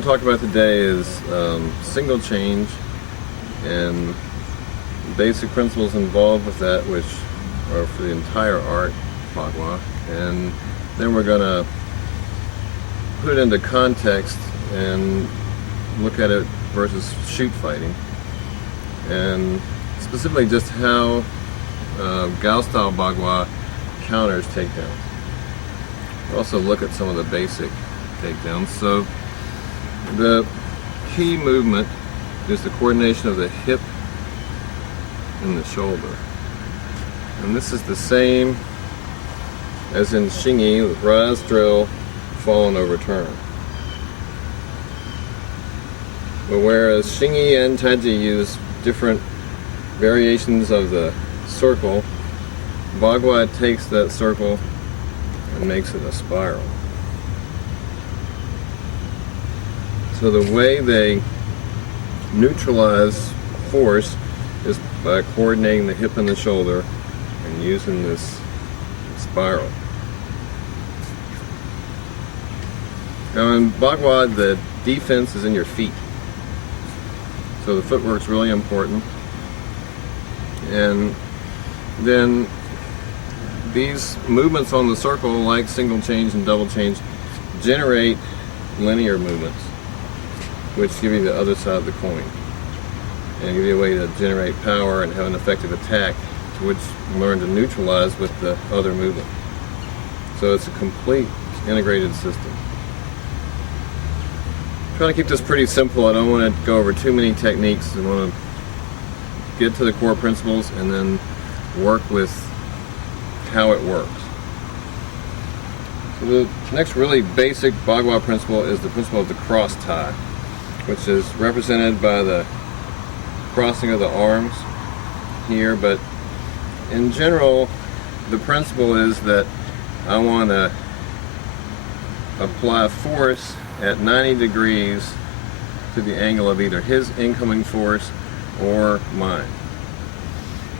going to talk about today is single change and basic principles involved with that, which are for the entire art, Bagua. And then we're going to put it into context and look at it versus shoot fighting, and specifically just how Gao Style Bagua counters takedowns. We'll also look at some of the basic takedowns. So the key movement is the coordination of the hip and the shoulder. And this is the same as in Xingyi with rise, drill, fall, and overturn. But whereas Xingyi and Taiji use different variations of the circle, Bagua takes that circle and makes it a spiral. So the way they neutralize force is by coordinating the hip and the shoulder and using this spiral. Now in Bagua, the defense is in your feet. So the footwork's really important. And then these movements on the circle, like single change and double change, generate linear movements, which give you the other side of the coin and give you a way to generate power and have an effective attack, to which you learn to neutralize with the other movement. So it's a complete integrated system. I'm trying to keep this pretty simple. I don't want to go over too many techniques. I want to get to the core principles and then work with how it works. So the next really basic Bagua principle is the principle of the cross tie, which is represented by the crossing of the arms here. But in general, the principle is that I want to apply force at 90 degrees to the angle of either his incoming force or mine.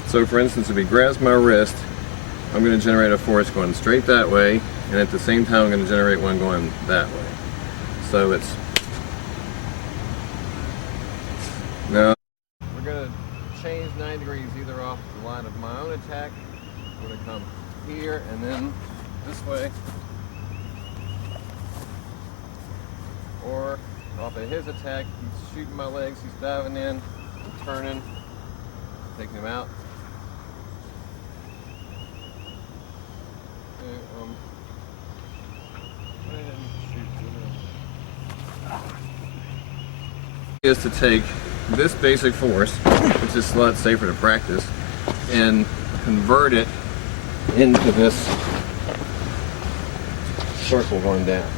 So for instance, if he grabs my wrist, I'm going to generate a force going straight that way, and at the same time I'm going to generate one going that way. So it's... Now we're going to change 90 degrees either off the line of my own attack. I'm going to come here and then this way, or off of his attack. He's shooting my legs, he's diving in, I'm turning, taking him out. Is to take this basic force, which is a lot safer to practice, and convert it into this circle going down.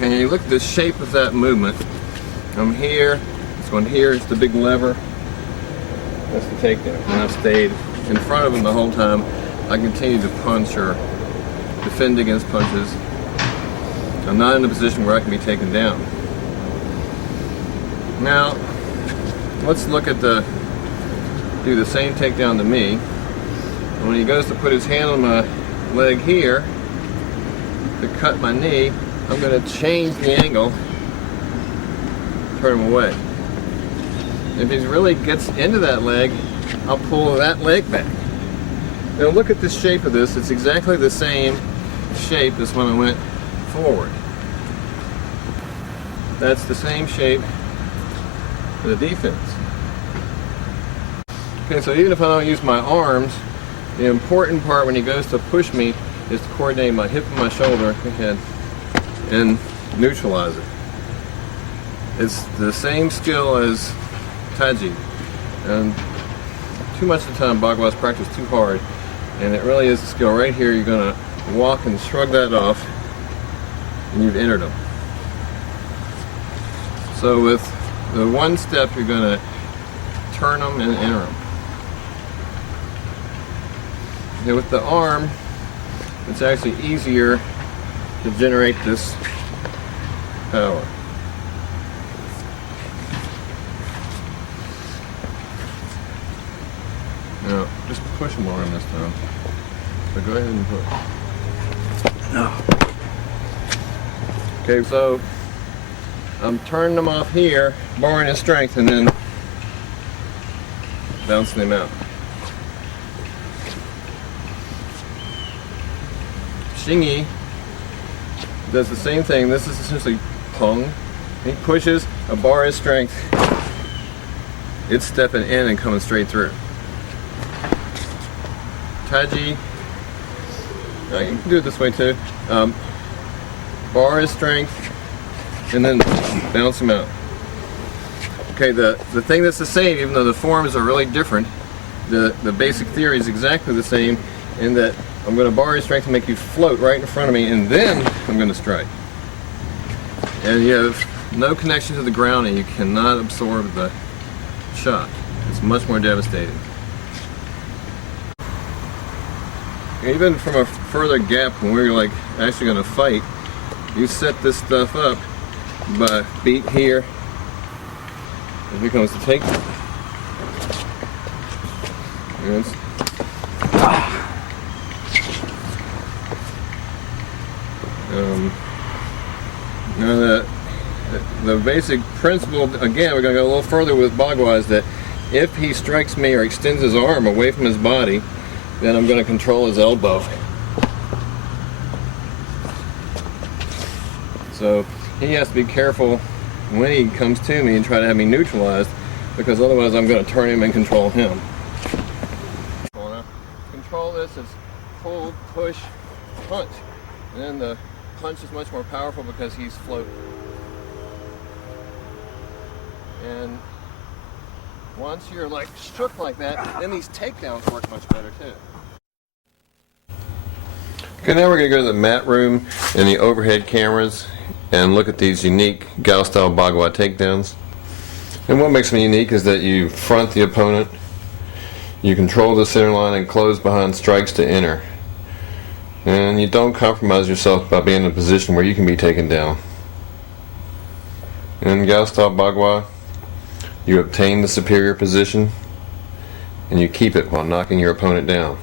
And you look at the shape of that movement. I'm here, it's going here, it's the big lever. That's the takedown. And I've stayed in front of him the whole time. I continue to punch or defend against punches. I'm not in a position where I can be taken down. Now, let's look at do the same takedown to me. And when he goes to put his hand on my leg here to cut my knee, I'm going to change the angle, turn him away. If he really gets into that leg, I'll pull that leg back. Now look at the shape of this. It's exactly the same shape as when I went forward. That's the same shape for the defense. Okay, so even if I don't use my arms, the important part when he goes to push me is to coordinate my hip and my shoulder, ahead, and neutralize it. It's the same skill as Taiji, and too much of the time Bagua's practiced too hard, and it really is a skill. Right here, you're going to walk and shrug that off, and you've entered them. So with the one step, you're going to turn them and enter them. And with the arm, it's actually easier to generate this power. Now, just push him on him this time. So go ahead and push. No. Okay, so I'm turning them off here, barring his strength, and then bouncing him out. Xingyi does the same thing. This is essentially Peng. He pushes, I bar his strength. It's stepping in and coming straight through. Taiji, you can do it this way too. Bar his strength and then bounce him out. Okay, the thing that's the same, even though the forms are really different, the basic theory is exactly the same in that I'm going to bar his strength and make you float right in front of me, and then I'm going to strike. And you have no connection to the ground and you cannot absorb the shot. It's much more devastating. Even from a further gap, when we're like actually going to fight, you set this stuff up by beat here. It becomes the take. Now the basic principle, again, we're going to go a little further with Bagua, is that if he strikes me or extends his arm away from his body, then I'm going to control his elbow. So he has to be careful when he comes to me and try to have me neutralized, because otherwise I'm going to turn him and control him. Control this as pull, push, punch. And then the punch is much more powerful because he's floating. And once you're like shook like that, then these takedowns work much better too. Okay, now we're going to go to the mat room and the overhead cameras and look at these unique Gao Style Bagua takedowns. And what makes them unique is that you front the opponent, you control the center line and close behind strikes to enter. And you don't compromise yourself by being in a position where you can be taken down. In Gao Style Bagua, you obtain the superior position and you keep it while knocking your opponent down.